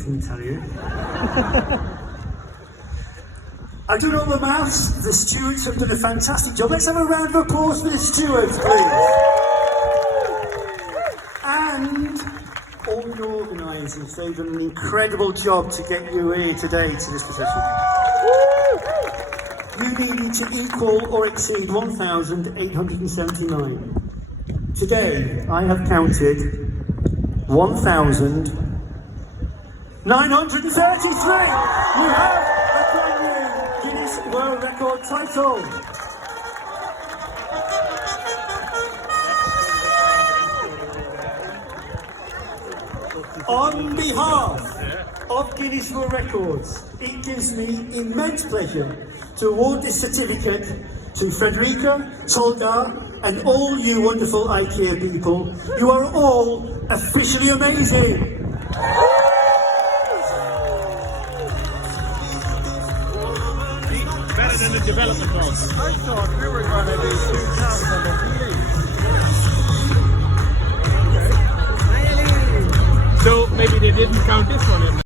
let me tell you. I don't know the maths, the stewards have done a fantastic job. Let's have a round of applause for the stewards, please. And all the organisers, they've done an incredible job to get you here today to this procession. You needed to equal or exceed 1,879. Today, I have counted 1,933. You have a brand new Guinness World Record title. On behalf of Guinness World Records, it gives me immense pleasure to award this certificate to Frederica, Tolga, and all you wonderful IKEA people. You are all officially amazing. Better than the development cost. I thought we were going to do 2,000 of these. So maybe they didn't count this one in.